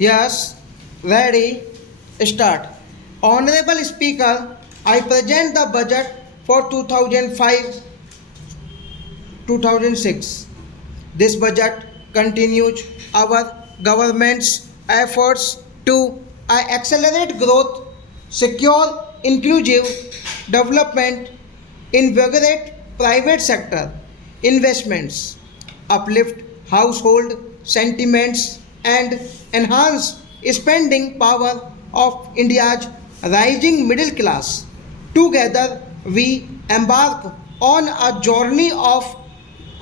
Yes, ready, start. Honorable Speaker, I present the budget for 2005 2006. This budget continues our government's efforts to accelerate growth, secure inclusive development, invigorate private sector investments, uplift household sentiments, and enhance spending power of India's rising middle class. Together, we embark on a journey of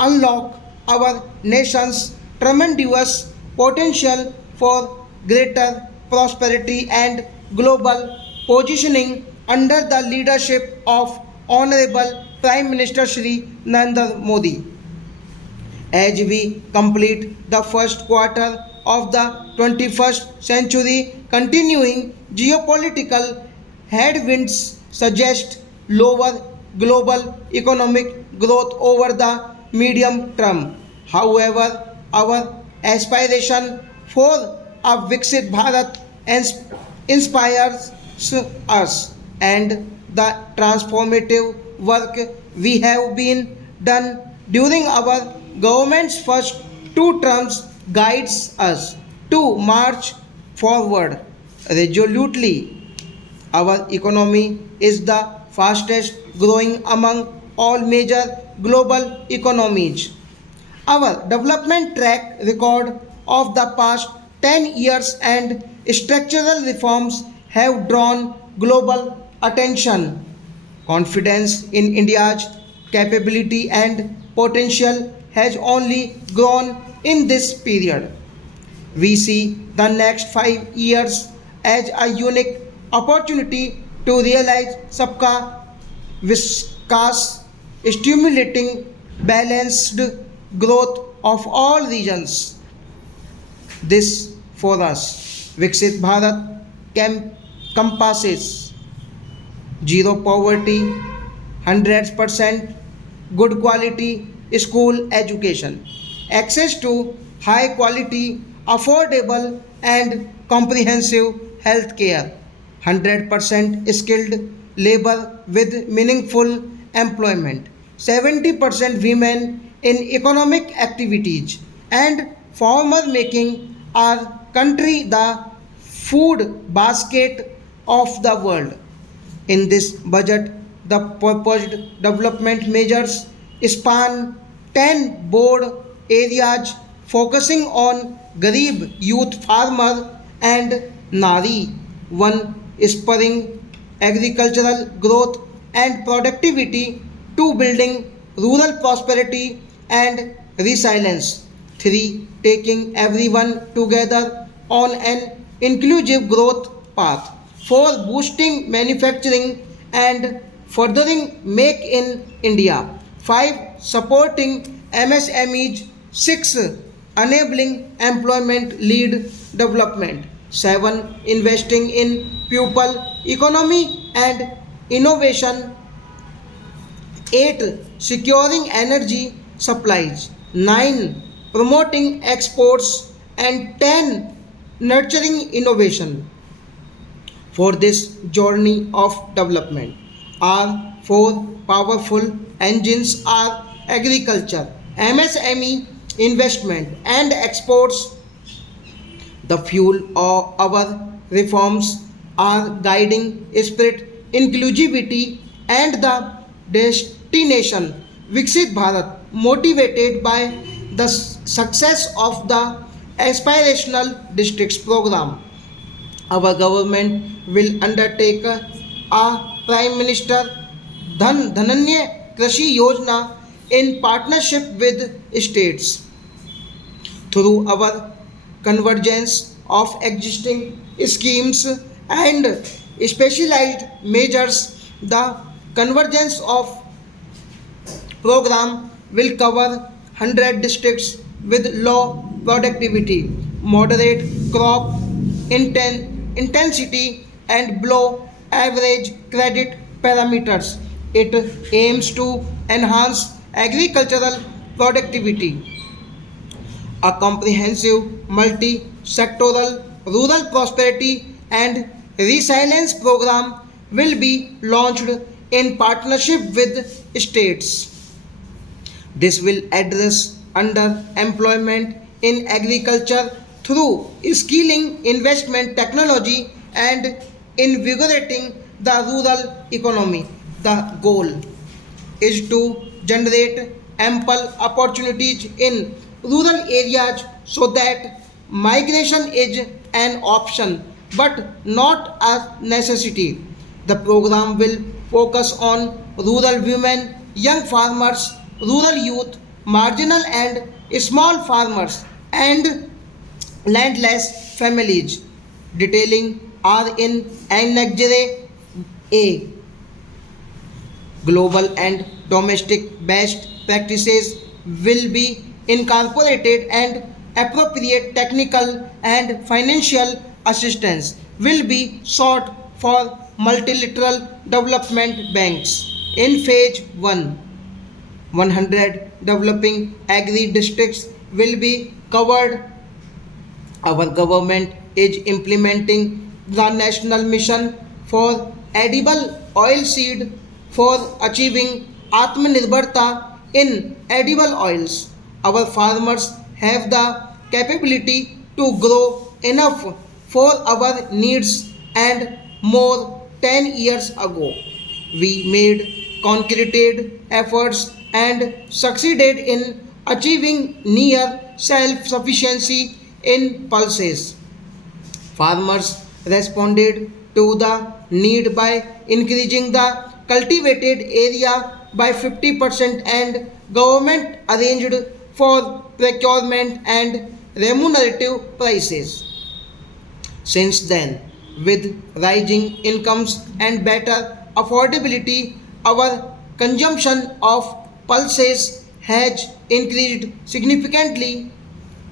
unlock our nation's tremendous potential for greater prosperity and global positioning under the leadership of Honorable Prime Minister Shri Narendra Modi. As we complete the first quarter of the 21st century, continuing geopolitical headwinds suggest lower global economic growth over the medium term. However, our aspiration for a Viksit Bharat inspires us, and the transformative work we have been done during our government's first two terms guides us to march forward resolutely. Our economy is the fastest growing among all major global economies. Our development track record of the past 10 years and structural reforms have drawn global attention. Confidence in India's capability and potential has only grown in this period. We see the next 5 years as a unique opportunity to realize Sabka Viskas, stimulating balanced growth of all regions. This for us, Viksit Bharat compasses zero poverty, 100% good quality school education, access to high quality, affordable, and comprehensive health care, 100% skilled labor with meaningful employment, 70% women in economic activities, and farmer making our country the food basket of the world. In this budget, the proposed development measures span 10 broad areas focusing on Garib youth farmer and Nari, one spurring agricultural growth and productivity, two building rural prosperity and resilience, three taking everyone together on an inclusive growth path, four boosting manufacturing and furthering Make in India, five supporting MSMEs, six enabling employment lead development, seven investing in pupil economy and innovation, 8. Securing energy supplies, 9. Promoting exports, and 10. Nurturing innovation. For this journey of development, our four powerful engines are agriculture, MSME, investment, and exports. The fuel of our reforms are guiding spirit, inclusivity, and the destination Viksit Bharat, motivated by the success of the aspirational districts program. Our government will undertake a Prime Minister Dhananya Krishi Yojana in partnership with states. Through our convergence of existing schemes and specialized measures, the convergence of program will cover 100 districts with low productivity, moderate crop intensity, and below average credit parameters. It aims to enhance agricultural productivity. A comprehensive multi-sectoral Rural Prosperity and Resilience Program will be launched in partnership with states. This will address underemployment in agriculture through skilling investment technology and invigorating the rural economy. The goal is to generate ample opportunities in rural areas so that migration is an option but not a necessity. The program will focus on rural women, young farmers, rural youth, marginal and small farmers, and landless families. Detailing are in Annexure A. Global and domestic best practices will be incorporated and appropriate technical and financial assistance will be sought for multilateral development banks. In phase 1, 100 developing agri districts will be covered. Our government is implementing the national mission for edible oil seed for achieving Atmanirbharta in edible oils. Our farmers have the capability to grow enough for our needs and more 10 years ago. We made concreted efforts and succeeded in achieving near self sufficiency in pulses. Farmers responded to the need by increasing the cultivated area by 50% and government arranged for procurement and remunerative prices. Since then, with rising incomes and better affordability, our consumption of pulses has increased significantly.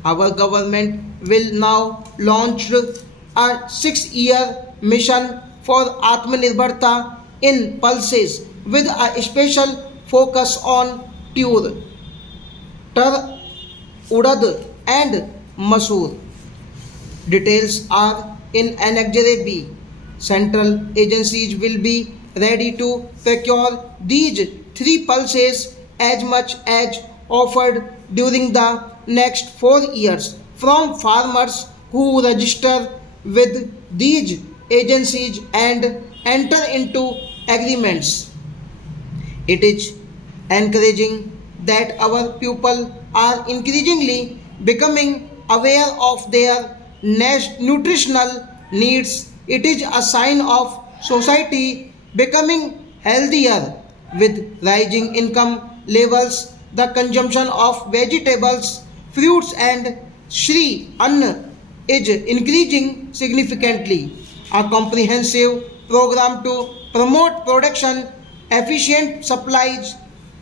Our government will now launch a 6-year mission for Atmanirbharta in pulses with a special focus on tur, tar, urad and masoor. Details are in Annexure B. Central agencies will be ready to procure these three pulses as much as offered during the next 4 years from farmers who register with these agencies and enter into agreements. It is encouraging that our people are increasingly becoming aware of their nutritional needs. It is a sign of society becoming healthier with rising income levels. The consumption of vegetables, fruits, and Shri Anna is increasing significantly. A comprehensive program to promote production, efficient supplies,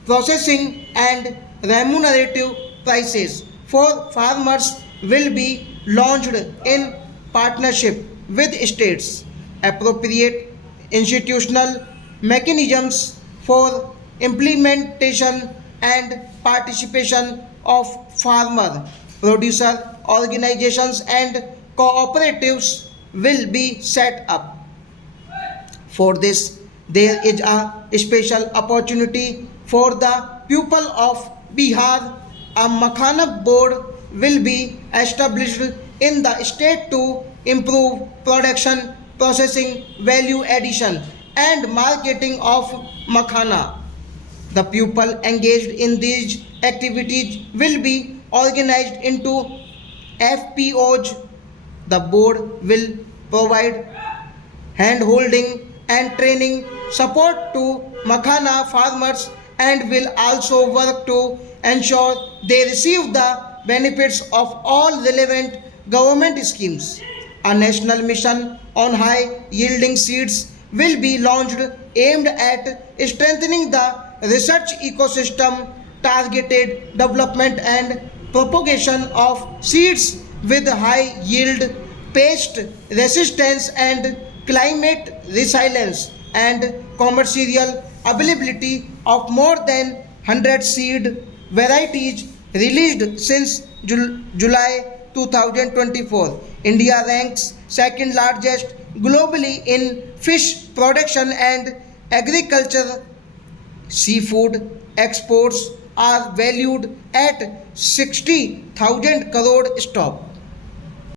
processing, and remunerative prices for farmers will be launched in partnership with states. Appropriate institutional mechanisms for implementation and participation of farmer, producer organizations and cooperatives will be set up. For this, there is a special opportunity for the people of Bihar. A Makhana board will be established in the state to improve production, processing, value addition, and marketing of Makhana. The people engaged in these activities will be organized into FPOs. The board will provide hand-holding and training support to Makhana farmers and will also work to ensure they receive the benefits of all relevant government schemes. A national mission on high yielding seeds will be launched aimed at strengthening the research ecosystem, targeted development and propagation of seeds with high yield, pest resistance and climate resilience, and commercial availability of more than 100 seed varieties released since July 2024. India ranks second largest globally in fish production and agriculture. Seafood exports are valued at 60,000 crore. Stop.